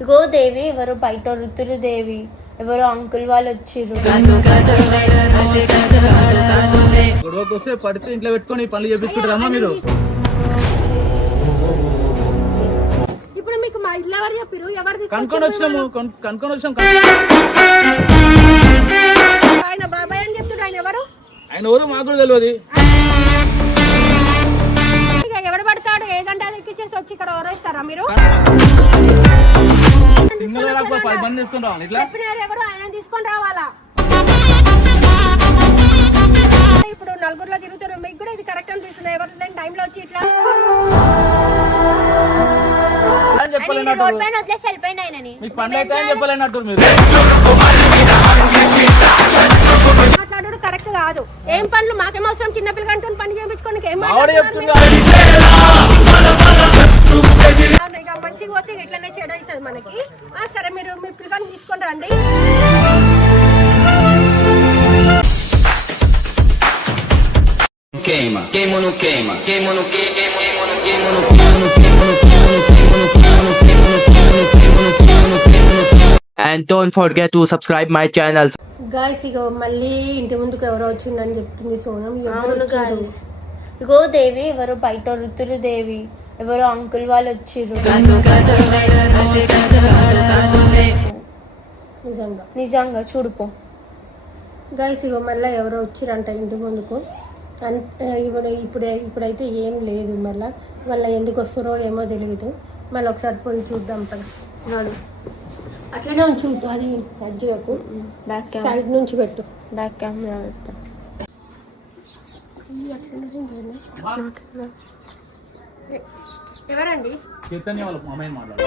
ఇగో దేవి ఎవరు బయట రుతురు దేవి? ఎవరో అంకుల్ వాళ్ళు వచ్చిర్రు? గొడవకు వస్తే పడితే ఇంట్లో పెట్టుకొని పనులు చేపించుకుంటారమ్మా మీరు? ఇప్పుడు మీకు మా ఇల్లు ఎవరు చెప్పిరు ఎవరు కనుక్కొని వచ్చినాము కొన్- కనుక్కొని ఆయన బాబాయ్ అని చెప్తున్నారు ఆయన ఎవరు? ఆయన ఎవరు? మాకు కూడా తెలియదు. ఎక్కిచ్చేసి వచ్చి ఇక్కడ ఎవరేస్తారా మీరు? సింగిల్ రాకపోతే పది మంది తీసుకుని రావాలి ఇట్లా? చెప్పినారు ఎవరు ఆయన తీసుకొని రావాలా? ఇప్పుడు నలుగురిలో తిరుగుతారు మీకు కూడా ఇది కరెక్ట్ అనిపిస్తుంది. ఎవరు లేని టైంలో వచ్చి ఇట్లా అని చెప్పలేనట్టు రోడ్ పైన వదిలేసి వెళ్ళిపోయింది ఆయనని. మీకు పనులు అయితే అని చెప్పలేనట్టు మీరు. మాట్లాడు కరెక్ట్ కాదు. ఏం పనులు? మాకేం అవసరం? చిన్నపిల్లగా అంటున్న పని చేయించుకోనికి ఏం మంచిగా పోతే ఇట్లనే చెడు అవుతుంది మనకి. ఆ, సరే మీరు మీ పిల్లగాని తీసుకొని రండి. queima, queima queima no queima and don't forget to subscribe my channel guys ఇక మళ్ళీ ఇంటి ముందుకు ఎవరో వచ్చిందని చెప్తుంది సోనం. అవును గాయస్ ఇగో దేవి ఎవరు బయట ఋతులు దేవి. ఎవరో అంకుల్ వాళ్ళు వచ్చిర్రు. నిజంగా నిజంగా చూడుపో గాయస్ ఇగో మళ్ళీ ఎవరో వచ్చిరంట ఇంటి ముందుకు. అన్ ఇప్పుడు ఇప్పుడే ఇప్పుడైతే ఏం లేదు మళ్ళీ. మళ్ళీ ఎందుకు వస్తారో ఏమో తెలియదు మళ్ళీ ఒకసారి పోయి చూద్దాం పద. నాడు. అట్లనే ఉంచు అది అజ్జకు బ్యాక్ సైడ్ నుంచి పెట్టు. బ్యాక్ కెమెరా పెడతా. ఎవరండి? చైతన్య వాళ్ళ అమ్మాయిని మాట్లాడు.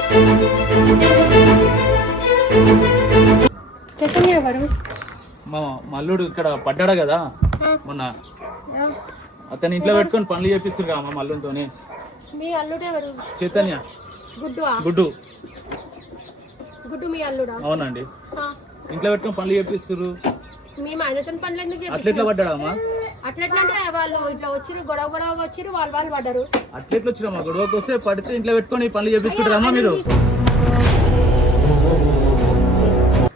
చెప్పండి ఎవరు? మా మల్లుడు ఇక్కడ పడ్డాడు కదా మొన్న. అతని ఇంట్లో పెట్టుకొని పనులు చేపిస్తారు కదా మా అల్లుడు ఎవరు? చైతన్య. గుడ్డు గుడ్డు. గుడ్డు మీ అల్లుడా? అవునండి. ఇంట్లో పెట్టుకొని పనులు చేపిస్తారు మేము ఆయనతో పనులు ఎందుకు అట్లా చేపించాం? ఎట్లా పడ్డాడమ్మా అట్లా ఎట్లా అంటే వాళ్ళు ఇట్లా వచ్చిరు గొడవ గొడవగా వచ్చిరు వాళ్ళు వాళ్ళు పడ్డారు. వచ్చిరమ్మా గొడవకు వస్తే పడితే ఇంట్లో పెట్టుకొని పనులు చేపించుకుంటారమ్మా మీరు.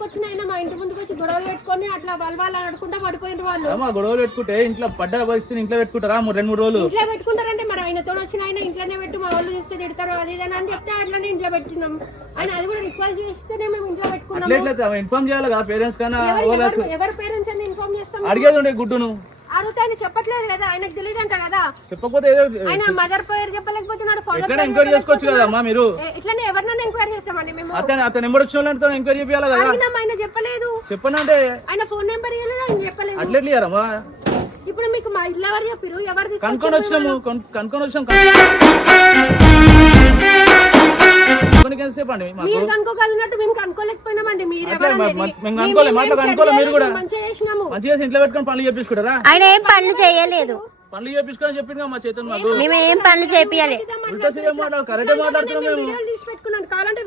వచ్చిన ఆయన మా ఇంటి ముందుకు వచ్చి గొడవలు పెట్టుకొని అట్లా వాళ్ళు వాళ్ళు ఆడుకుంటా పడిపోయిన వాళ్ళు. అమ్మా గొడవలు పెట్టుకుంటే ఇంట్లో పడ్డ పరిస్థితి ఇంట్లో పెట్టుకుంటారా? మూడు రెండు మూడు రోజులు. ఇంట్లో పెట్టుకుంటారంటే మరి ఆయనతో వచ్చిన ఆయన ఇంట్లోనే పెట్టి మా వాళ్ళు చూస్తే తిడతారు అది ఇది అని చెప్తే అట్లనే ఇంట్లో పెట్టినాం. ఆయన అది కూడా రిక్వెస్ట్ చేస్తేనే మేము ఇంట్లో పెట్టుకున్నాం ఇన్ఫార్మ్ చేయాలి కదా పేరెంట్స్ కన్నా ఎవరు పేరెంట్స్ అని ఇన్ఫార్మ్ చేస్తాం అడిగేది ఉండే గుడ్డును. అడిగితే ఆయన చెప్పట్లేదు కదా ఆయనకు తెలియదు అంట కదా. చెప్పకపోతే ఆయన మదర్ పేరు చెప్పలేకపోతున్నాడు ఎట్లనే ఎంక్వైరీ చేసుకోవచ్చు కదా అమ్మా మీరు ఇట్లనే ఎవరినైనా ఎంక్వైరీ చేస్తామండి మేము. అతను అతను నెంబర్ వచ్చిన ఎంక్వైరీ చేయాలి కదా? ఆయన చెప్పలేదు. చెప్పనంటే ఆయన ఫోన్ నెంబర్ ఇవ్వలేదు ఆయన చెప్పలేదు. అట్లా ఎట్లా ఇయ్యారమ్మా ఇప్పుడు మీకు మా ఇల్లు ఎవరు చెప్పిరు ఎవరు? కనుక్కొని వచ్చినాము కొన్- కనుక్కొని వచ్చినాం మేము మీరు ఇంట్లో చేపించుకుంటారా? ఆయన ఏం పనులు చేయలేదు. పనులు చేపించుకొని చెప్పింది మా చేతన్ మాకు. మేము ఏం పనులు చేపియాలి కరెక్ట్ మాట్లాడుతున్నాం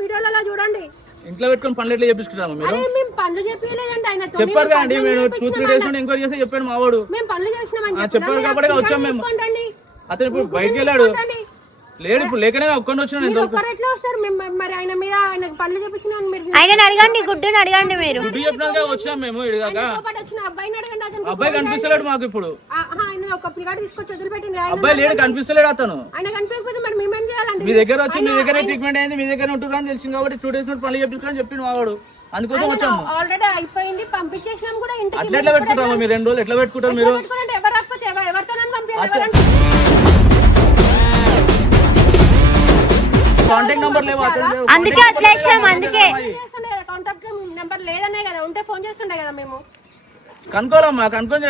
వీడియోలో చూడండి. ఇంట్లో పెట్టుకుని పనులు ఎట్లా చేపిస్తున్నాము మీరు? చెప్పారు కదండి మేము టూ త్రీ డేస్ నుండి ఎంక్వైరీ చేస్తే చెప్పాడు మా వాడు చెప్పారు కాబట్టి వచ్చాం మేము. అతను ఇప్పుడు బయటకు వెళ్ళాడు. లేడు ఇప్పుడు లేకనే ఒక్కడిని వచ్చిన ఒక్కరు ఎట్లా వస్తారు? మరి ఆయన మీద ఆయన పనులు చెప్పించిన మీరు ఆయనని అడగండి గుడ్డుని అడగండి మీరు. గుడ్డు చెప్పినాక వచ్చినాం మేము ఇడిగాక. అబ్బాయిని అడగండి అబ్బాయి కనిపిస్తలేడు మాకు ఇప్పుడు. ఆయన ఒక పిల్లగాడు తీసుకొచ్చి వదిలిపెట్టింది ఆయన అబ్బాయి లేడు కనిపిస్తలేడు అతను. ఆయన కనిపించకపోతే మరి మేమేం చేయాలండి మీ దగ్గర వచ్చి మీ దగ్గర ట్రీట్మెంట్ అయింది మీ దగ్గర ఉంటున్నా అని తెలిసింది కాబట్టి టూ డేస్ నుండి పనులు చెప్పించుకొని చెప్పింది మావాడు అందుకోసం వచ్చాము. ఆల్రెడీ అయిపోయింది పంపించేసినాం కూడా ఇంటికి. అట్లా ఎట్లా పెట్టుకుంటాము? మీరు రెండు రోజులు ఎట్లా పెట్టుకుంటారు మీరు? ఎవరు రాకపోతే ఎవరు ఎవరితో పంపించాలి కాంటాక్ట్ నంబర్ లేవు అందుకే వదిలేసాం అందుకే. కాంటాక్ట్ నెంబర్ లేదనే కదా ఉంటే ఫోన్ చేస్తుండే కదా మేము. కనుక్కోవాలమ్మా కనుక్కొని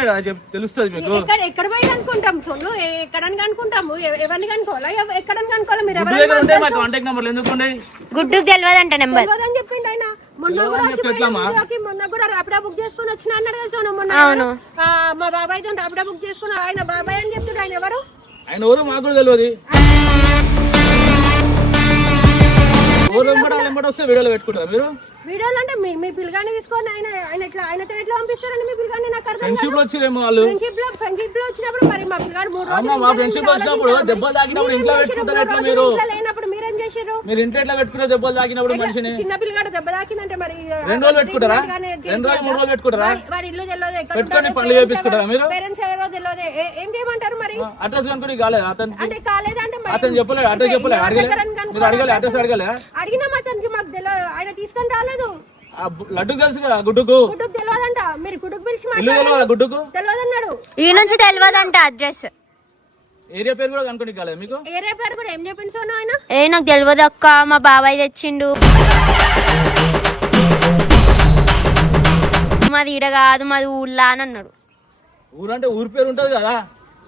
తెలుస్తుంది మీకు. ఎక్కడ ఎక్కడ పోయి అనుకుంటాం సొల్లు? ఎక్కడని కనుకుంటాము ఎవ- ఎవరిని కనుకోవాలా ఎవ- ఎక్కడని కనుకోవాలా మీరు గుడ్డు ఉంటే మా కాంటాక్ట్ నంబర్లు ఎందుకు ఉండే? గుడ్డుకు తెలియదంట నెంబర్. తెలియదని చెప్పిండు ఆయన. మొన్న కూడా మొన్న ర్యాపిడో బుక్ చేసుకుని వచ్చిన అన్నాడు కదా సోను మొన్న. మా బాబాయ్తో ర్యాపిడో బుక్ చేసుకుని ఆయన బాబాయ్ అని చెప్తుండే ఆయన ఎవరు? ఆయన ఎవరు? మాకు తెలియదు ఎవరు కూడా వాళ్ళు వస్తే వీడియోలో పెట్టుకుంటారా మీరు? వీడియోలు అంటే మీ మీ తీసుకొని ఆయన ఆయన ఎట్లా ఆయనతో ఎట్లా పంపిస్తారండి మీ పిల్లగాన్ని నాకు అర్థం ఫ్రెండ్షిప్లో వచ్చిరేమో వాళ్ళు. ఫ్రెండ్షిప్లో ఫ్రెండ్షిప్లో వచ్చినప్పుడు మరి మా పిల్లగాడు మూడు రోజులు మా ఫ్రెండ్షిప్ వచ్చినప్పుడు దెబ్బలు తాకినప్పుడు ఇంట్లో పెట్టుకుంటారు ఎట్లా మీరు ఇంట్లో లేనప్పుడు మీరేం చేశారు మీరు ఇంట్లో ఎట్లా పెట్టుకున్నారు? దెబ్బలు తాకినప్పుడు మనిషిని? చిన్న పిల్లగాడు దెబ్బ తాకిందంటే మరి రెండు రోజులు పెట్టుకుంటారా? రెండు రోజులు మూడు రోజులు పెట్టుకుంటారా? వాడి- ఇల్లు తెలియదు పెట్టుకొని పనులు చేపించుకుంటారా మీరు? పేరెంట్స్ ఎవరో తెలియదు ఏ- చేయమంటారు మరి? అడ్రస్ కనుక్కొని కాలేదు. అతనికి అంటే కాలేదంటే మరి? అతను చెప్పలేదు. అడ్రస్ చెప్పలేదు. అడగలే? మీరు అడగలే? అడ్రస్ అడగలే? అడిగినాం అతనికి మాకు తెలియదు ఆయన తీసుకొని రాలేదు. బు- లడ్డుకు తెలుసు కదా గుడ్డుకు? గుడ్డుకు తెలియదంట మీరు గుడ్డుకు పిలిచి ఇల్లు తెలియదా గుడ్డుకు? తెలియదన్నాడు ఈ నుంచి తెలియదంట అడ్రస్. ఏరియా పేరు కూడా కనుక్కొని కాలేదు మీకు? ఏరే పేరు కూడా ఏం ఆయన? ఏ నాకు తెలియదు అక్క మా బాబాయ్ తెచ్చిండు. మాది ఈడ కాదు మాది ఊళ్ళా అని అన్నాడు. ఊరంటే ఊరి పేరు ఉంటది కదా.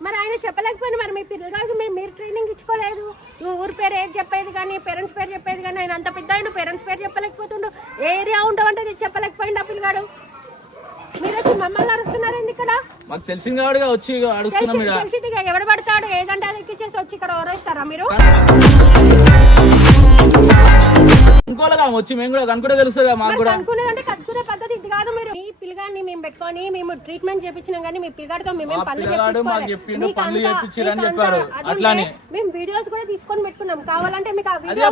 మరి ఆయన చెప్పలేకపోయినా మరి మీ పిల్లగాడికి మీరు మీరు ట్రైనింగ్ ఇచ్చుకోలేదు. నువ్వు ఊరి పేరు ఏది చెప్పేది కానీ పేరెంట్స్ పేరు చెప్పేది కానీ ఆయన అంత పెద్ద ఆయన పేరెంట్స్ పేరు చెప్పలేకపోతుండు. ఏ ఏరియా ఉండవంటే నీకు చెప్పలేకపోయిండు ఆ పిల్లగాడు. మీరు వచ్చి మమ్మల్ని అరుస్తున్నారు ఇక్కడ? మాకు తెలిసింది కాబట్టి వచ్చి అడుగుతున్నాం తెలిసి తెలిసి ఇక ఎవడు పడతాడు? ఏదంటే అది ఎక్కిచ్చేసి వచ్చి ఇక్కడ ఓరేస్తారా మీరు? ఇంకోలాగా వచ్చి మేము కూడా కనుకుంటే కదా మాకు కూడా. అనుకునేదంటే కట్టుకునే పద్ధతి పిల్లగాడిని మేము పెట్టుకొని మేము ట్రీట్మెంట్ చేపించినాం కానీ మీ పిల్లగాడితో మేము పనులు. చెప్పిండు, పనులు చెప్పారు. అట్లానే. మేము వీడియోస్ కూడా తీసుకొని పెట్టుకున్నాం. కావాలంటే మీకు ఆ వీడియో.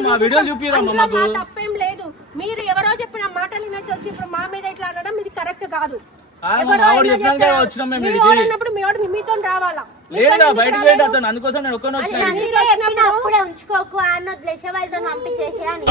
తప్పేం లేదు. మీరు ఎవరో చెప్పిన మాటలు వినొచ్చి వచ్చి ఇప్పుడు మా మీద ఇట్లా అనడం ఇది కరెక్ట్ కాదు. మీతో రావాలా? లేదుగా బయటకు పోయిండు అతను అందుకోసం నేను ఒక్కనే వచ్చిన. మీరు వచ్చినప్పుడు అప్పుడే ఉంచుకోకు అన్న వదిలేసే వాళ్ళతో పంపించేసి అని.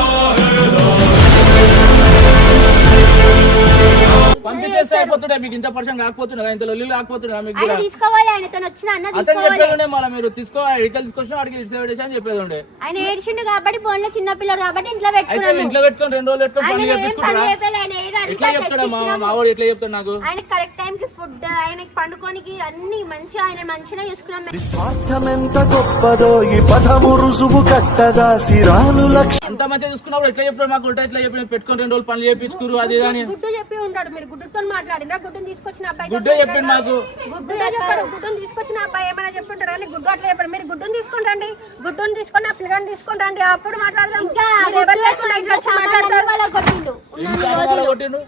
పంపించేస్తే అయిపోతుండే మీకు ఇంత పర్సెంట్ కాకపోతుండే ఇంత లొల్లి కాకపోతుండే మీకు ఆయన తీసుకోవాలి ఆయనతో వచ్చిన అన్న అతను తీసుకోవాలి. చెప్పేది ఉండే మళ్ళీ మీరు తీసుకో ఇడికలు తీసుకొచ్చిన వాడికి ఇటు సైడ్ అని చెప్పేది ఉండే ఆయన ఏడ్చిండు కాబట్టి ఫోన్లో చిన్న పిల్లడు కాబట్టి ఇంట్లో అయితే పెట్టుకున్నాను. ఇంట్లో పెట్టుకొని రెండు రోజులు పెట్టుకొని పనులు ఆయన ఏం పని చేపించుకుంటారా చేయలేదు ఆయన ఏదో ఎట్లా చెప్తాడా మా తెచ్చిచ్చినాము. మావాడు ఎట్లా చెప్తాడు నాకు? ఆయన కరెక్ట్ టైం కి ఫుడ్ ఆయనకి పండుకోనికి అన్ని మంచిగా ఆయన మంచిగా చూసుకున్నాం మేము. స్వార్థమెంత గొప్పదో ఈ పదము రుజువు కట్టగా సిరాలు లక్ష అంత మంచిగా చూసుకున్నప్పుడు ఎట్లా చెప్తాడు మాకు? ఉల్టా ఎట్లా చెప్పి పెట్టుకొని రెండు రోజులు పనులు చేపించుకురు అది ఇది అని. గుడ్డు చెప్పి ఉంటాడు మీరు గుడ్డుతో మాట్లాడినా గుడ్డుని తీసుకొచ్చిన అబ్బాయి గుడ్డే చెప్పిండు మాకు గుడ్డుతో చెప్పాడు గుడ్డుని తీసుకొచ్చిన అబ్బాయి ఏమైనా చెప్పుంటారా అని గుడ్డు అట్లా చెప్పాడు. మీరు గుడ్డుని తీసుకొని రండి. గుడ్డుని తీసుకొని ఆ పిల్లగాని తీసుకొని రండి. అప్పుడు మాట్లాడదాం. ఇంకా మీరు ఎవరు లేకుండా ఇట్లా వచ్చి మాట్లాడతారు? వాళ్ళ కొట్టిండు. ఇంకా వాళ్ళ కొట్టిండు?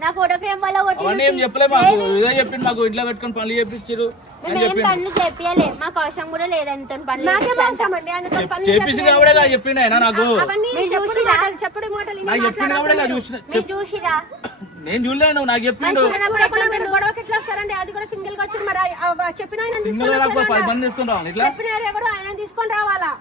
నా ఫోటో ఫ్రేమ్ వల్ల అవన్నీ ఏం చెప్పలే మాకు. ఇదే చెప్పిండు మాకు. ఇంట్లో పెట్టుకొని పనులు చేపించారు పనులు చెప్పలే మాకు అవసరం కూడా లేదు ఆయనతో పనులు నాకే చేయించాలి. భాష అండి? ఆయనతో పనులు చేపించింది కాబడే కదా చెప్పిండు ఆయన నాకు. చూసిరా? మాటలు చెప్పుడు చూసిరా? నేను చూడలేను నాకు చెప్పిండు. సింగిల్గా వచ్చి మరి. చెప్పిన పది. మంది తీసుకుని రావాలి ఇట్లా? చెప్పినారు ఎవరు ఆయన తీసుకొని రావాలా?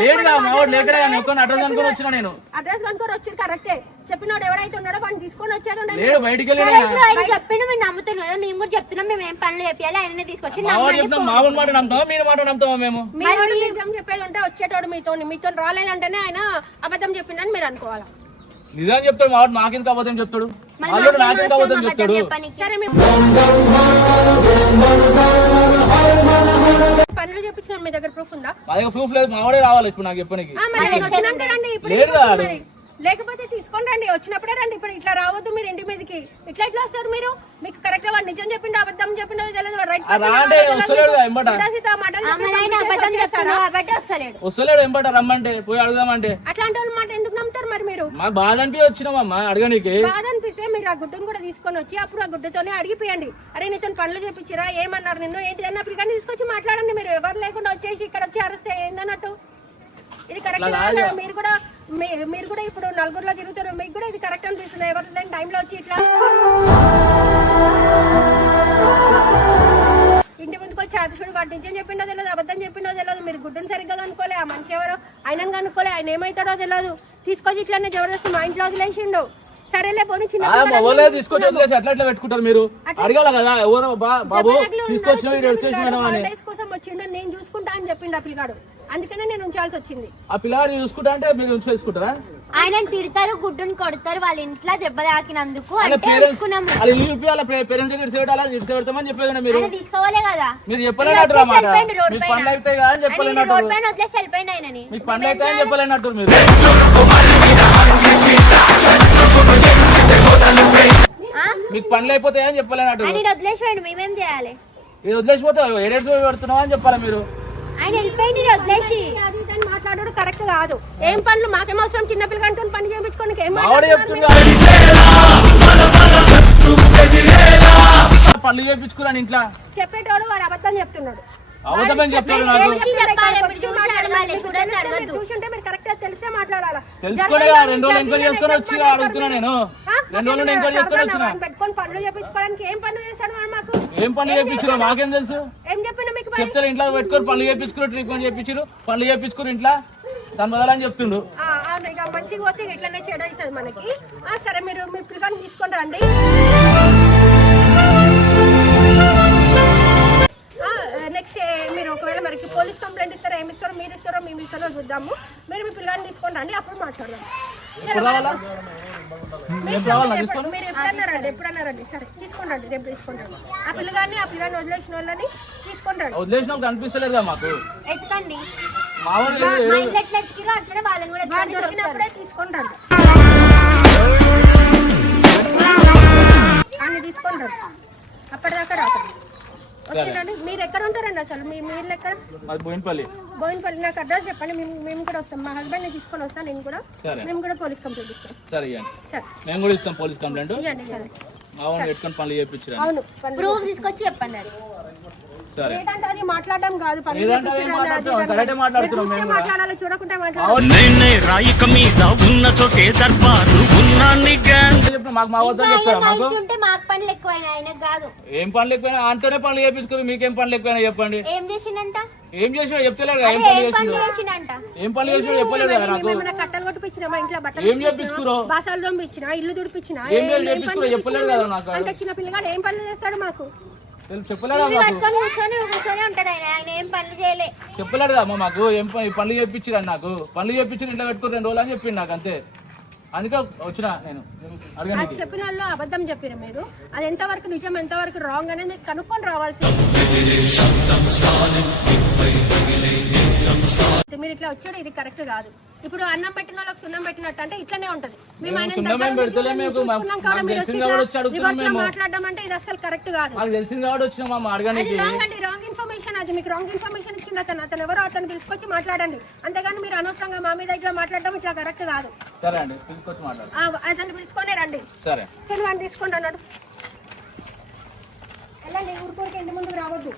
లేడుగా మావాడు లేకడే కానీ ఒక్క అడ్రస్ అనుకుని వచ్చిన నేను? అడ్రస్ కనుక్కొని వచ్చి కరెక్టే. చెప్పినోడు ఎవరైతే ఉన్నాడో వాడిని తీసుకొని వచ్చేది ఉండే లేడు బయటికి వెళ్ళి సరే, ఇప్పుడు ఆయన చెప్పిండు మేము కూడా చెప్తున్నాం మేము ఏం పనులు చెప్పాలి ఆయననే తీసుకొచ్చి మావాడు నమ్మండి చెప్తాం మావాడు మాట నమ్ముతామా మీరు మాట నమ్ముతామా మేము? మీరు నిజం చెప్పేది ఉంటే వచ్చేటోడు మీతో మీతో రాలేదంటేనే ఆయన అబద్ధం చెప్పిండని మీరు అనుకోవాలి? నిజం చెప్తాడు మావాడు నాకెందుకు అబద్ధం చెప్తాడు? నాకెందుకు అబద్ధం చెప్తాడు? సరే మేము పనులు చెప్పించిన మీ దగ్గర ప్రూఫ్ ఉందా? మా దగ్గర ప్రూఫ్ లేదు మావాడే రావాలి ఇప్పుడు నాకు చెప్పడానికి కాదు. లేకపోతే తీసుకొని రండి. వచ్చినప్పుడే రండి. ఇప్పుడు ఇట్లా రావద్దు మీరు ఇంటి మీదకి. ఇట్లా ఇట్లా వస్తారు మీరు? మీకు కరెక్ట్ వాడు నిజం చెప్పిండు అబద్ధం చెప్పిండో తెలియదు. వస్తలేడు ఎంబట. రమ్మంటే. పోయి అడుగుదామంటే. అట్లాంటి వాళ్ళ మాట ఎందుకు నమ్ముతారు మరి మీరు? బాధ అనిపి వచ్చినామమ్మా అడగనీకి. బాధ అనిపిస్తే మీరు ఆ గుడ్డును కూడా తీసుకొని వచ్చి అప్పుడు ఆ గుడ్డతోనే అడిగిపోయండి. అరే నీతో పనులు చేపించిరా? ఏమన్నారు నిన్ను? ఏంటి అన్న? పిల్లగాని తీసుకొచ్చి మాట్లాడండి మీరు. ఎవరు లేకుండా వచ్చేసి ఇక్కడ వచ్చి అరెస్ట్ ఏందన్నట్టు ఇది కరెక్ట్ మీరు కూడా మీరు కూడా ఇప్పుడు నలుగురిలో తిరుగుతారు. మీకు కూడా ఇది కరెక్ట్ అనిపిస్తుంది. ఎవరు లేని టైంలో వచ్చి ఇట్లా ఇంటి ముందుకు వచ్చి అర్జునుడు వాడు నిజం చెప్పిండో తెలియదు అబద్ధం చెప్పిండో తెలియదు మీరు గుడ్డుని సరిగ్గా కనుక్కోలే. ఆ మనిషి ఎవరో ఆయనను కనుక్కోలే. ఆయన ఏమవుతాడో తెలియదు తీసుకొచ్చి ఇట్లానే జబర్దస్త్ మా ఇంట్లో వదిలేసిండు. సరేలే పోనీ చిన్న తీసుకొచ్చి వదిలేసి అట్లా ఎట్లా పెట్టుకుంటారు మీరు? అడగాల కదా ఎవరో బా- బాబు తీసుకొచ్చిన కోసం వచ్చిండు నేను చూసుకుంటా అని చెప్పిండు ఆ పిల్లగాడు. అందుకనే నేను ఉంచాల్సి వచ్చింది. ఆ పిల్లగాడు చూసుకుంటా అంటే మీరు ఉంచి వేసుకుంటారా ఆయన తిడతారు గుడ్డుని కొడతారు వాళ్ళ ఇంట్లో దెబ్బ తాకినందుకు వాళ్ళ అంటే పేరెంట్స్ ఉంచుకున్నాము వాళ్ళ ఇల్లు చూపి వాళ్ళ పేరెంట్స్ పెడతామని చెప్పేది మీరు. ఆయన తీసుకోవాలే కదా. మీరు చెప్పలేనట్టు మాట. వెళ్ళిపోయిండు రోడ్ మీకు పైన. పనులు అయితే కదా అని ఆయన చెప్పలేనట్టు రోడ్ పైన వదిలేసి వెళ్ళిపోయింది ఆయనని. మీకు పనులు అయితే అని చెప్పలేనట్టు మీరు. ఆ? మీకు పనులు అయిపోతాయని చెప్పలేనట్టు ఆయన వదిలేసిపోయిండు మేమేం చేయాలి? ఇది వదిలేసిపోతే ఏడేడు పెడుతున్నావు అని చెప్పాలి మీరు? ఆయన వెళ్ళిపోయింది వదిలేసి మాట్లాడడం కరెక్ట్ కాదు ఏం పనులు? మాకేం అవసరం? చిన్న పిల్లగానితో పని చేయించుకోనికి ఏం పళ్ళు చేపించుకురాని ఇంట్లో? చెప్పేటోడు వాడు అబద్ధం చెప్తున్నాడు. అబద్ధమని చెప్పారు నాకు? తెలిసి చెప్పాలి? ఇప్పుడు చూసి అడగాలి. చూడని మీరు అడగద్దు. చూసుంటే మీరు కరెక్ట్గా తెలిస్తే మాట్లాడాలా తెలుసుకునే రెండు రోజులు ఎంక్వైరీ చేసుకొని వచ్చి అడుగుతున్నా నేను. రెండు రోజులు ఎంక్వైరీ చేసుకొని వచ్చిన. పెట్టుకొని పనులు చేయించుకోవడానికి ఏం పనులు చేశాడు వాడు మాకు? ఏం పనులు చేపించారో మాకేం తెలుసు ఏం చెప్పినా మీకు మరి? చెప్తారు ఇంట్లో పెట్టుకొని పనులు చేపించుకుని ట్రీట్మెంట్ చేపించారు పనులు చేపించుకుని ఇంట్లో దాని బదలని చెప్తుండు. ఇక మంచిగా పోతే ఇట్లనే చెడు అవుతుంది మనకి. సరే మీరు మీ పిల్లగాని తీసుకొని రండి. నెక్స్ట్ మీరు ఒకవేళ మనకి పోలీస్ కంప్లైంట్ ఇస్తారో ఏమి ఇస్తారో మీరు ఇస్తారో మేము ఇస్తారో చూద్దాము. మీరు మీ పిల్లగాని తీసుకొని రండి అప్పుడు మాట్లాడదాం. మీరు ఎప్పుడన్నా రండి ఎప్పుడన్నా రండి. సరే తీసుకొని రండి రేపు తీసుకొని రండి. ఆ పిల్లగాన్ని ఆ పిల్లగాన్ని వదిలేసిన వాళ్ళని తీసుకొని రండి వదిలేసినప్పుడు కనిపిస్తలేదు మాకు. ఎత్తుకండి. వాళ్ళని కూడా దొరికినప్పుడే అన్ని రండి అప్పటిదాకా రాకండి వచ్చిందండి మీరు ఎక్కడ ఉంటారండి అసలు? మీ మీరు ఎక్కడ? బోయినపల్లి. బోయినపల్లి. నాకు అడ్రస్ చెప్పండి. మేము మేము కూడా వస్తాం. మా హస్బెండ్ని తీసుకొని వస్తాను నేను కూడా. మేము కూడా పోలీస్ కంప్లైంట్ ఇస్తాం. సరే ఇవ్వండి సరే. మేము కూడా ఇస్తాం పోలీస్ కంప్లైంట్. ఇవ్వండి సరే మా వాళ్ళు పెట్టుకొని పనులు చేయించరా అవును. ప్రూఫ్ తీసుకొచ్చి చెప్పండి రాయిక మీద ఉన్న చోటే దర్బారు మాకు మా వద్ద చెప్తారా? మాకు? ఏం పనులు ఎక్కువైనా? అంటేనే పనులు చేపించుకుని మీకేం పనులు ఎక్కువైనా చెప్పండి. ఏం చేసిండంట? ఏం చేసినా చెప్తలేడు ఏం పనులు ఏం పనులు చేసిండు? చేసిండంట? ఏం పనులు చేసినా చెప్పలేదు కదా నాకు. మేమేమైనా కట్టలు కొట్టిపించినా మా ఇంట్లో బట్టలు ఏం చేపించుకురో? బాసాలు దొంపించినా ఇల్లు దుడిపించినా ఏం చేపించుకురో? చెప్పలేదు కదా నాకు. అంత చిన్న పిల్లగాడు ఏం పనులు చేస్తాడు మాకు? చెప్పలేడు కదా అమ్మ మాకు? ఏం పని పనులు చేపించిరు నాకు. పనులు చేపించి ఇంట్లో పెట్టుకుని రెండు రోజులు అని చెప్పిండు నాకు అంతే. అందుకే వచ్చిన నేను. అడగండి అది చెప్పిన వాళ్ళు అబద్ధం చెప్పారు మీరు. అది ఎంతవరకు నిజం ఎంతవరకు రాంగ్ అనేది కనుక్కొని రావాల్సి మీరు ఇట్లా వచ్చాడు ఇది కరెక్ట్ కాదు. ఇప్పుడు అన్నం పెట్టిన వాళ్ళకి సున్నం పెట్టినట్టు అంటే ఇట్లనే ఉంటది. మేము ఆయన. మాట్లాడడం అంటే ఇది అసలు కరెక్ట్ కాదు. రాంగ్ అండి రాంగ్ ఇన్ఫర్మేషన్ అది. మీకు రాంగ్ ఇన్ఫర్మేషన్ ఇచ్చింది అతను. అతను ఎవరో అతను పిలుచుకొచ్చి మాట్లాడండి. అంతేగాని మీరు అనవసరంగా మా మీద ఇట్లా మాట్లాడడం ఇట్లా కరెక్ట్ కాదు. సరే అండి తీసుకొచ్చి అతన్ని పిలుచుకొనే రండి. సరే. తీసుకోండి అన్నాడు వెళ్ళండి ఊరుకోరికి ఇంటి ముందుకు రావద్దు.